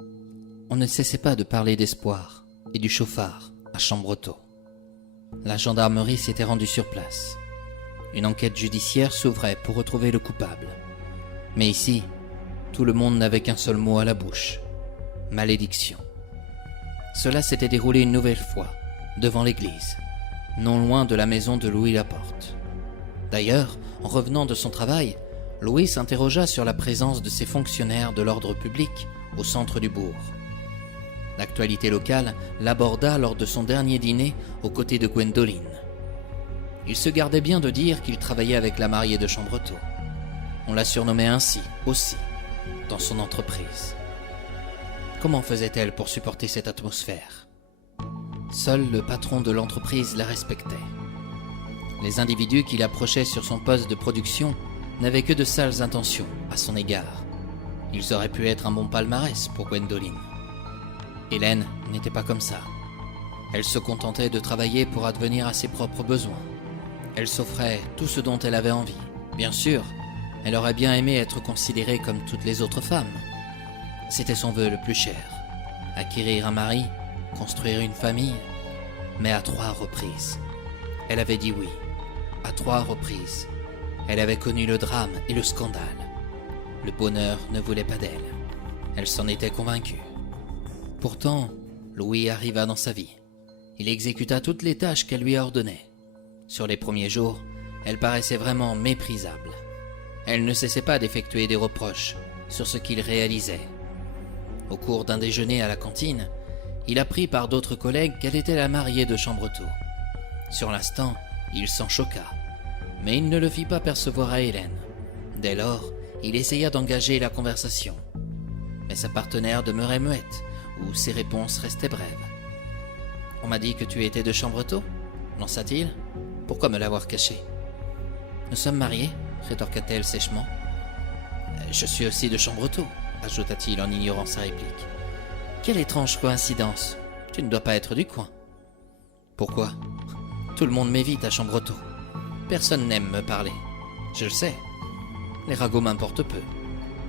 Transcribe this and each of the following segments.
On ne cessait pas de parler d'espoir et du chauffard à Chambretot. La gendarmerie s'était rendue sur place. Une enquête judiciaire s'ouvrait pour retrouver le coupable. Mais ici, tout le monde n'avait qu'un seul mot à la bouche: malédiction. Cela s'était déroulé une nouvelle fois, devant l'église, non loin de la maison de Louis Laporte. D'ailleurs, en revenant de son travail, Louis s'interrogea sur la présence de ces fonctionnaires de l'ordre public au centre du bourg. L'actualité locale l'aborda lors de son dernier dîner aux côtés de Gwendoline. Il se gardait bien de dire qu'il travaillait avec la mariée de Chambretot. On la surnommait ainsi, aussi, dans son entreprise. Comment faisait-elle pour supporter cette atmosphère? Seul le patron de l'entreprise la respectait. Les individus qui l'approchaient sur son poste de production n'avaient que de sales intentions à son égard. Ils auraient pu être un bon palmarès pour Gwendoline. Hélène n'était pas comme ça. Elle se contentait de travailler pour advenir à ses propres besoins. Elle s'offrait tout ce dont elle avait envie. Bien sûr, elle aurait bien aimé être considérée comme toutes les autres femmes. C'était son vœu le plus cher. Acquérir un mari, construire une famille. Mais à 3 reprises, elle avait dit oui. À 3 reprises, elle avait connu le drame et le scandale. Le bonheur ne voulait pas d'elle. Elle s'en était convaincue. Pourtant, Louis arriva dans sa vie. Il exécuta toutes les tâches qu'elle lui ordonnait. Sur les premiers jours, elle paraissait vraiment méprisable. Elle ne cessait pas d'effectuer des reproches sur ce qu'il réalisait. Au cours d'un déjeuner à la cantine, il apprit par d'autres collègues qu'elle était la mariée de Chambretot. Sur l'instant, il s'en choqua, mais il ne le fit pas percevoir à Hélène. Dès lors, il essaya d'engager la conversation. Mais sa partenaire demeurait muette, ou ses réponses restaient brèves. « On m'a dit que tu étais de Chambretot » lança-t-il. « Pourquoi me l'avoir caché ?»« Nous sommes mariés » rétorqua-t-elle sèchement. « Je suis aussi de Chambretot » ajouta-t-il en ignorant sa réplique. « Quelle étrange coïncidence. Tu ne dois pas être du coin. »« Pourquoi ? Tout le monde m'évite à Chambretot. Personne n'aime me parler. Je le sais. Les ragots m'importent peu.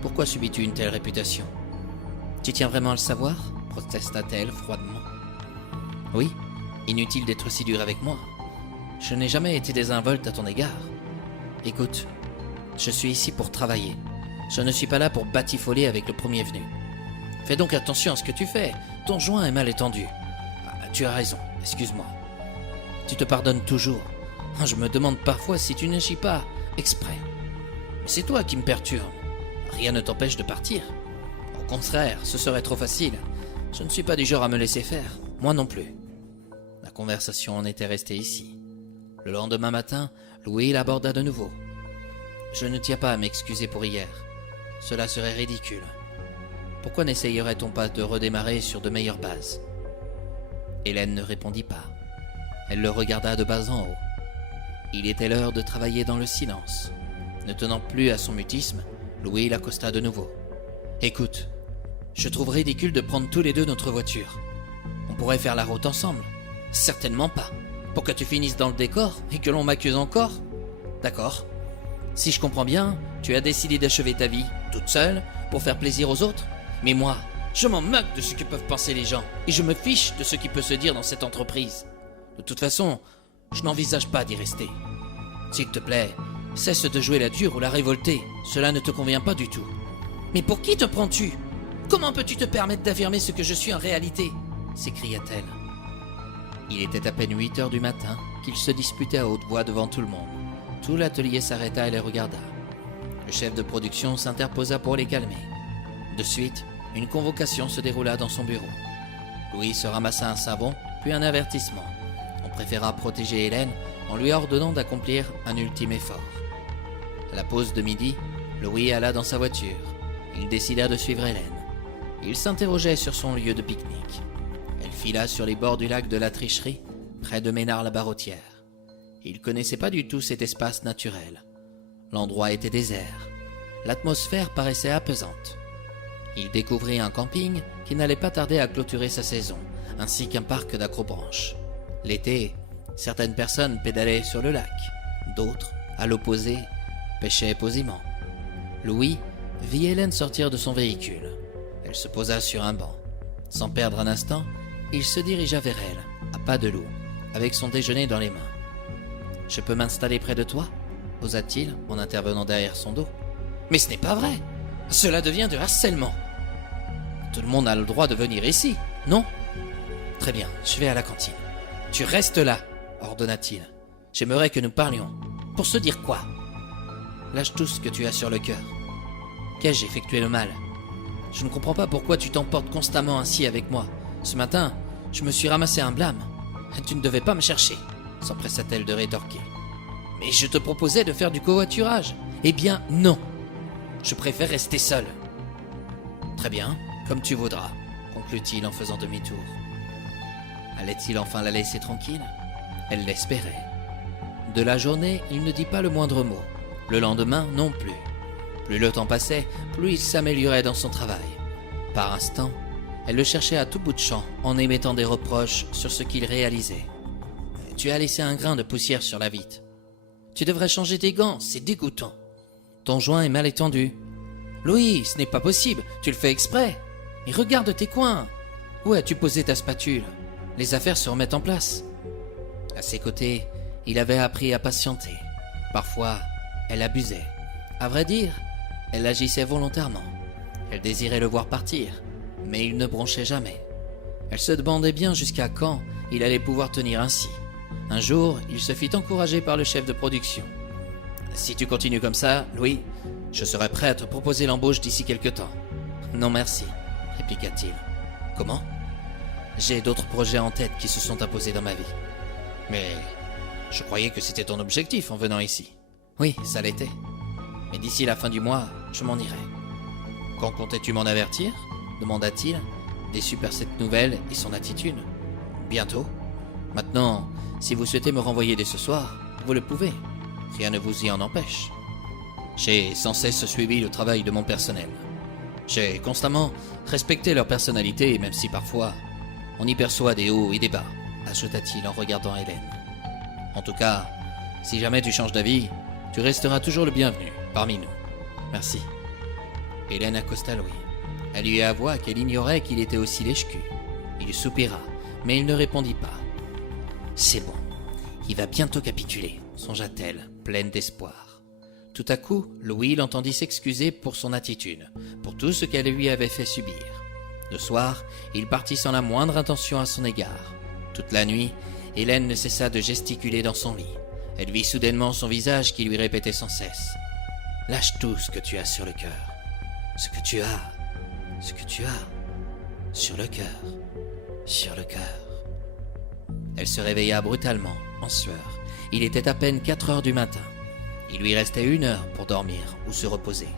Pourquoi subis-tu une telle réputation ? Tu tiens vraiment à le savoir ? Protesta-t-elle froidement. Oui, inutile d'être si dur avec moi. Je n'ai jamais été désinvolte à ton égard. Écoute, je suis ici pour travailler. Je ne suis pas là pour batifoler avec le premier venu. Fais donc attention à ce que tu fais. Ton joint est mal étendu. Ah, tu as raison, excuse-moi. Tu te pardonnes toujours. Je me demande parfois si tu n'agis pas exprès. Mais c'est toi qui me perturbe. Rien ne t'empêche de partir. Au contraire, ce serait trop facile. Je ne suis pas du genre à me laisser faire. Moi non plus. La conversation en était restée ici. Le lendemain matin, Louis l'aborda de nouveau. Je ne tiens pas à m'excuser pour hier. Cela serait ridicule. Pourquoi n'essayerait-on pas de redémarrer sur de meilleures bases ? Hélène ne répondit pas. Elle le regarda de bas en haut. Il était l'heure de travailler dans le silence. Ne tenant plus à son mutisme, Louis l'accosta de nouveau. « Écoute, je trouve ridicule de prendre tous les deux notre voiture. On pourrait faire la route ensemble. Certainement pas. Pour que tu finisses dans le décor et que l'on m'accuse encore ? D'accord. Si je comprends bien, tu as décidé d'achever ta vie toute seule pour faire plaisir aux autres ? Mais moi, je m'en moque de ce que peuvent penser les gens et je me fiche de ce qui peut se dire dans cette entreprise. De toute façon, je n'envisage pas d'y rester. S'il te plaît, cesse de jouer la dure ou la révoltée. Cela ne te convient pas du tout. Mais pour qui te prends-tu ? Comment peux-tu te permettre d'affirmer ce que je suis en réalité ? S'écria-t-elle. Il était à peine 8 heures du matin qu'ils se disputaient à haute voix devant tout le monde. Tout l'atelier s'arrêta et les regarda. Le chef de production s'interposa pour les calmer. De suite, une convocation se déroula dans son bureau. Louis se ramassa un savon, puis un avertissement. On préféra protéger Hélène en lui ordonnant d'accomplir un ultime effort. À la pause de midi, Louis alla dans sa voiture. Il décida de suivre Hélène. Il s'interrogeait sur son lieu de pique-nique. Elle fila sur les bords du lac de la Tricherie, près de Ménard-la-Barrotière. Il connaissait pas du tout cet espace naturel. L'endroit était désert. L'atmosphère paraissait apaisante. Il découvrit un camping qui n'allait pas tarder à clôturer sa saison, ainsi qu'un parc d'acrobranches. L'été, certaines personnes pédalaient sur le lac, d'autres, à l'opposé, pêchaient posément. Louis vit Hélène sortir de son véhicule. Elle Elle se posa sur un banc. Sans perdre un instant, il se dirigea vers elle, à pas de loup, avec son déjeuner dans les mains. « Je peux m'installer près de toi ?» osa-t-il en intervenant derrière son dos. « Mais ce n'est pas vrai! Cela devient du harcèlement! Tout le monde a le droit de venir ici, non? Très bien, je vais à la cantine. Tu restes là, ordonna-t-il. J'aimerais que nous parlions. Pour se dire quoi? Lâche tout ce que tu as sur le cœur. Qu'ai-je effectué le mal? Je ne comprends pas pourquoi tu t'emportes constamment ainsi avec moi. Ce matin, je me suis ramassé un blâme. Tu ne devais pas me chercher, s'empressa-t-elle de rétorquer. Mais je te proposais de faire du covoiturage. Eh bien, non. Je préfère rester seul. Très bien, comme tu voudras, conclut-il en faisant demi-tour. Allait-il enfin la laisser tranquille? Elle l'espérait. De la journée, il ne dit pas le moindre mot. Le lendemain, non plus. Plus le temps passait, plus il s'améliorait dans son travail. Par instants, elle le cherchait à tout bout de champ en émettant des reproches sur ce qu'il réalisait. « Tu as laissé un grain de poussière sur la vitre. Tu devrais changer tes gants, c'est dégoûtant. Ton joint est mal étendu. Louis, ce n'est pas possible, tu le fais exprès. Et regarde tes coins. Où as-tu posé ta spatule? Les affaires se remettent en place. » À ses côtés, il avait appris à patienter. Parfois, elle abusait. À vrai dire, elle agissait volontairement. Elle désirait le voir partir, mais il ne bronchait jamais. Elle se demandait bien jusqu'à quand il allait pouvoir tenir ainsi. Un jour, il se fit encourager par le chef de production. « Si tu continues comme ça, Louis, je serai prêt à te proposer l'embauche d'ici quelque temps. »« Non merci, répliqua-t-il. »« Comment ? J'ai d'autres projets en tête qui se sont imposés dans ma vie. »« Mais je croyais que c'était ton objectif en venant ici. »« Oui, ça l'était. Mais d'ici la fin du mois, je m'en irai. »« Quand comptais-tu m'en avertir ? » demanda-t-il, déçu par cette nouvelle et son attitude. « Bientôt. Maintenant, si vous souhaitez me renvoyer dès ce soir, vous le pouvez. Rien ne vous y en empêche. J'ai sans cesse suivi le travail de mon personnel. J'ai constamment respecté leur personnalité, même si parfois on y perçoit des hauts et des bas, ajouta-t-il en regardant Hélène. En tout cas, si jamais tu changes d'avis, tu resteras toujours le bienvenu parmi nous. Merci. Hélène accosta Louis. Elle lui avoua qu'elle ignorait qu'il était aussi lèche-cul. Il soupira, mais il ne répondit pas. C'est bon, il va bientôt capituler, songea-t-elle, pleine d'espoir. Tout à coup, Louis l'entendit s'excuser pour son attitude, pour tout ce qu'elle lui avait fait subir. Le soir, il partit sans la moindre intention à son égard. Toute la nuit, Hélène ne cessa de gesticuler dans son lit. Elle vit soudainement son visage qui lui répétait sans cesse. « Lâche tout ce que tu as sur le cœur. Ce que tu as sur le cœur. Sur le cœur. » Elle se réveilla brutalement, en sueur. Il était à peine 4 heures du matin. Il lui restait 1 heure pour dormir ou se reposer.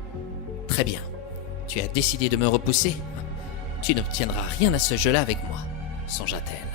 « Très bien. Tu as décidé de me repousser? Tu n'obtiendras rien à ce jeu-là avec moi, songea-t-elle.